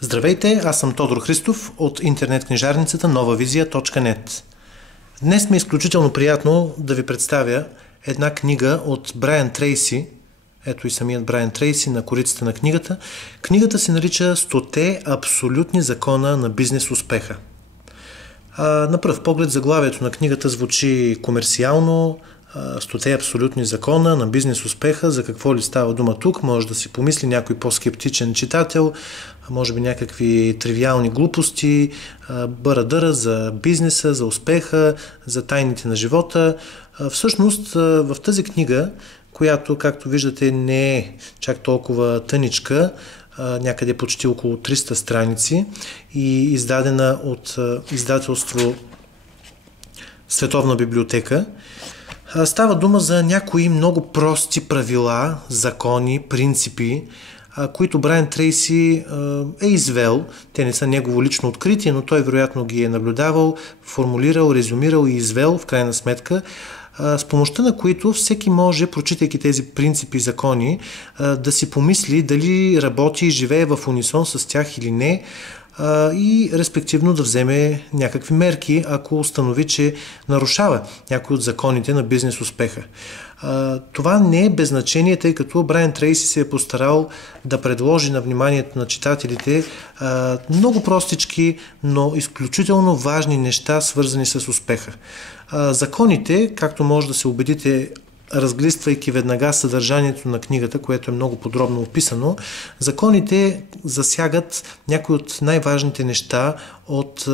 Здравейте, аз съм Тодор Христов от интернет книжарницата novavizia.net. Днес ми е изключително приятно да ви представя една книга от Брайан Трейси. Ето и самият Брайан Трейси на корицата на книгата. Книгата се нарича "100 абсолютни закона на бизнес успеха". На пръв поглед заглавието на книгата звучи комерциално. 100 абсолютни закона на бизнес успеха. За какво ли става дума тук? Може да си помисли някой по-скептичен читател, може би някакви тривиални глупости, бъра-дъра за бизнеса, за успеха, за тайните на живота. Всъщност в тази книга, която, както виждате, не е чак толкова тъничка, някъде почти около 300 страници и издадена от издателство Световна библиотека. Става дума за някои много прости правила, закони, принципи, които Брайан Трейси е извел. Те не са негово лично откритие, но той вероятно ги е наблюдавал, формулирал, резюмирал и извел в крайна сметка, с помощта на които всеки може, прочитайки тези принципи и закони, да си помисли дали работи и живее в унисон с тях или не, и респективно да вземе някакви мерки, ако установи, че нарушава някои от законите на бизнес успеха. Това не е без значение, тъй като Брайан Трейси се е постарал да предложи на вниманието на читателите много простички, но изключително важни неща, свързани с успеха. Законите, както може да се убедите, разглиствайки веднага съдържанието на книгата, което е много подробно описано, законите засягат някои от най-важните неща от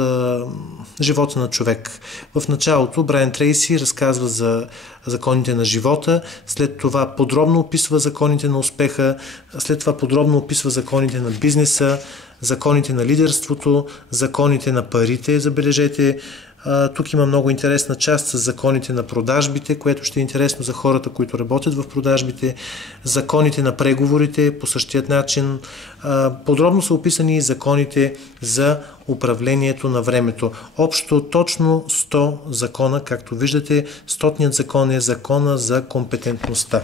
живота на човек. В началото Брайан Трейси разказва за законите на живота, след това подробно описва законите на успеха, след това подробно описва законите на бизнеса, законите на лидерството, законите на парите, забележете. Тук има много интересна част с законите на продажбите, което ще е интересно за хората, които работят в продажбите, законите на преговорите по същият начин. Подробно са описани и законите за управлението на времето. Общо точно 100 закона, както виждате, 100-ният закон е закона за компетентността.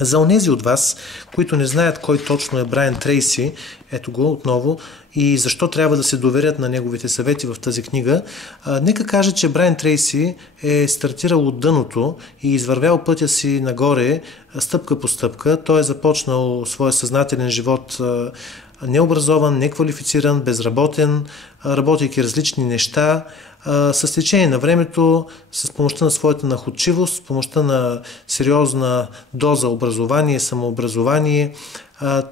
За онези от вас, които не знаят кой точно е Брайан Трейси, ето го отново, и защо трябва да се доверят на неговите съвети в тази книга, нека кажа, че Брайан Трейси е стартирал от дъното и извървял пътя си нагоре стъпка по стъпка. Той е започнал своя съзнателен живот необразован, неквалифициран, безработен, работейки различни неща. С течение на времето, с помощта на своята находчивост, с помощта на сериозна доза образование, самообразование,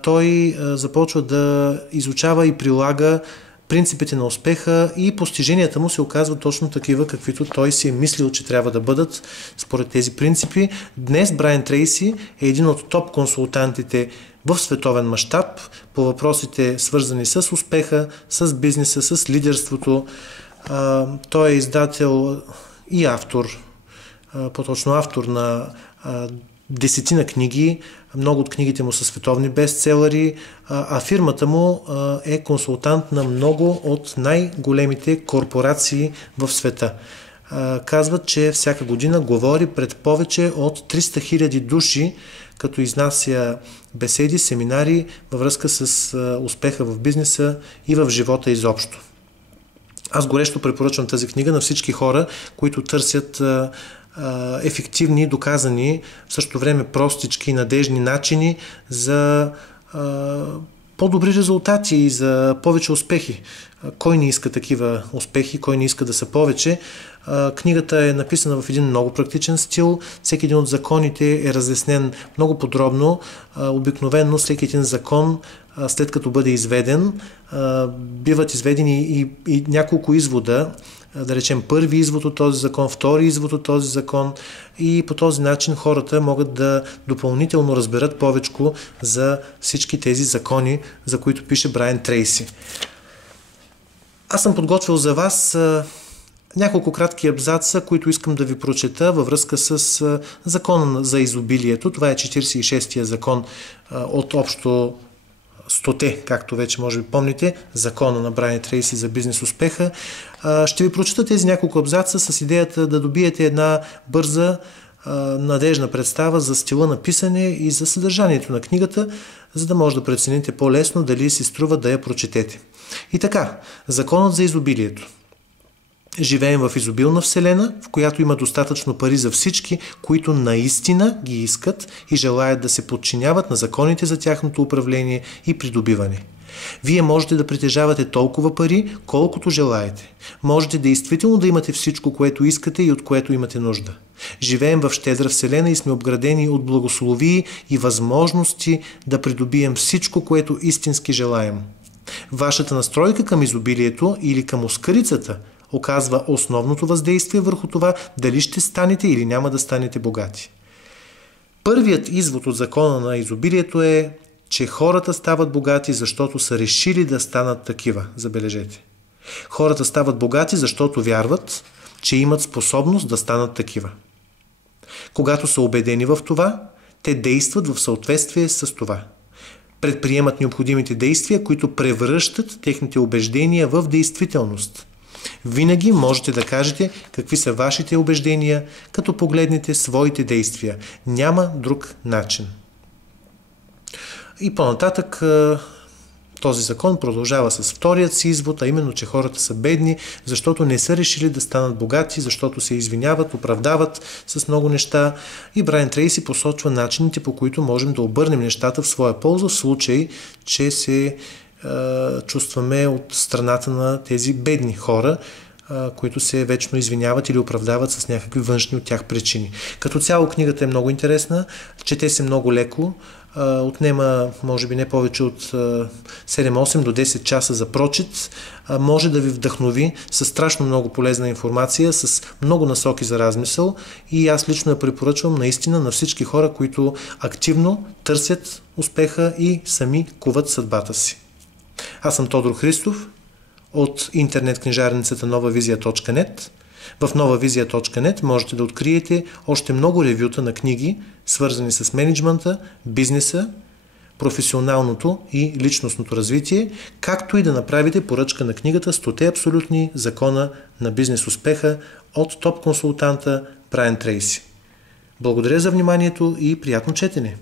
той започва да изучава и прилага принципите на успеха и постиженията му се оказват точно такива, каквито той си е мислил, че трябва да бъдат според тези принципи. Днес Брайан Трейси е един от топ консултантите в световен мащаб по въпросите, свързани с успеха, с бизнеса, с лидерството. Той е издател и автор, по-точно автор на десетина книги. Много от книгите му са световни бестселери, а фирмата му е консултант на много от най-големите корпорации в света. Казват, че всяка година говори пред повече от 300 000 души, като изнася беседи, семинари във връзка с успеха в бизнеса и в живота изобщо. Аз горещо препоръчвам тази книга на всички хора, които търсят ефективни, доказани, в същото време простички и надежни начини за по-добри резултати и за повече успехи. Кой не иска такива успехи, кой не иска да са повече? Книгата е написана в един много практичен стил. Всеки един от законите е разяснен много подробно. Обикновено всеки един закон, след като бъде изведен, биват изведени и няколко извода. Да речем, първи извод от този закон, втори извод от този закон, и по този начин хората могат да допълнително разберат повечко за всички тези закони, за които пише Брайан Трейси. Аз съм подготвил за вас няколко кратки абзаца, които искам да ви прочета във връзка с закона за изобилието. Това е 46-тия закон от общо 100-те, както вече може би помните, закона на Брайан Трейси за бизнес успеха. Ще ви прочета тези няколко абзаца с идеята да добиете една бърза надежна представа за стила на писане и за съдържанието на книгата, за да може да прецените по-лесно дали си струва да я прочетете. И така, законът за изобилието. Живеем в изобилна вселена, в която има достатъчно пари за всички, които наистина ги искат и желаят да се подчиняват на законите за тяхното управление и придобиване. Вие можете да притежавате толкова пари, колкото желаете. Можете действително да имате всичко, което искате и от което имате нужда. Живеем в щедра вселена и сме обградени от благословии и възможности да придобием всичко, което истински желаем. Вашата настройка към изобилието или към оскарицата оказва основното въздействие върху това дали ще станете или няма да станете богати. Първият извод от закона на изобилието е, че хората стават богати, защото са решили да станат такива. Забележете. Хората стават богати, защото вярват, че имат способност да станат такива. Когато са убедени в това, те действат в съответствие с това. Предприемат необходимите действия, които превръщат техните убеждения в действителност. Винаги можете да кажете какви са вашите убеждения, като погледнете своите действия. Няма друг начин. И по-нататък този закон продължава с вторият си извод, а именно, че хората са бедни, защото не са решили да станат богати, защото се извиняват, оправдават с много неща. И Брайан Трейси посочва начините, по които можем да обърнем нещата в своя полза, в случай, че се чувстваме от страната на тези бедни хора, които се вечно извиняват или оправдават с някакви външни от тях причини. Като цяло книгата е много интересна, чете се много леко, отнема може би не повече от 7-8 до 10 часа за прочит, може да ви вдъхнови с страшно много полезна информация, с много насоки за размисъл и аз лично я препоръчвам наистина на всички хора, които активно търсят успеха и сами куват съдбата си. Аз съм Тодор Христов от интернет книжарницата novavizia.net. В novavizia.net можете да откриете още много ревюта на книги, свързани с мениджмънта, бизнеса, професионалното и личностното развитие, както и да направите поръчка на книгата „100 абсолютни закона на бизнес успеха“ от топ консултанта Брайан Трейси. Благодаря за вниманието и приятно четене!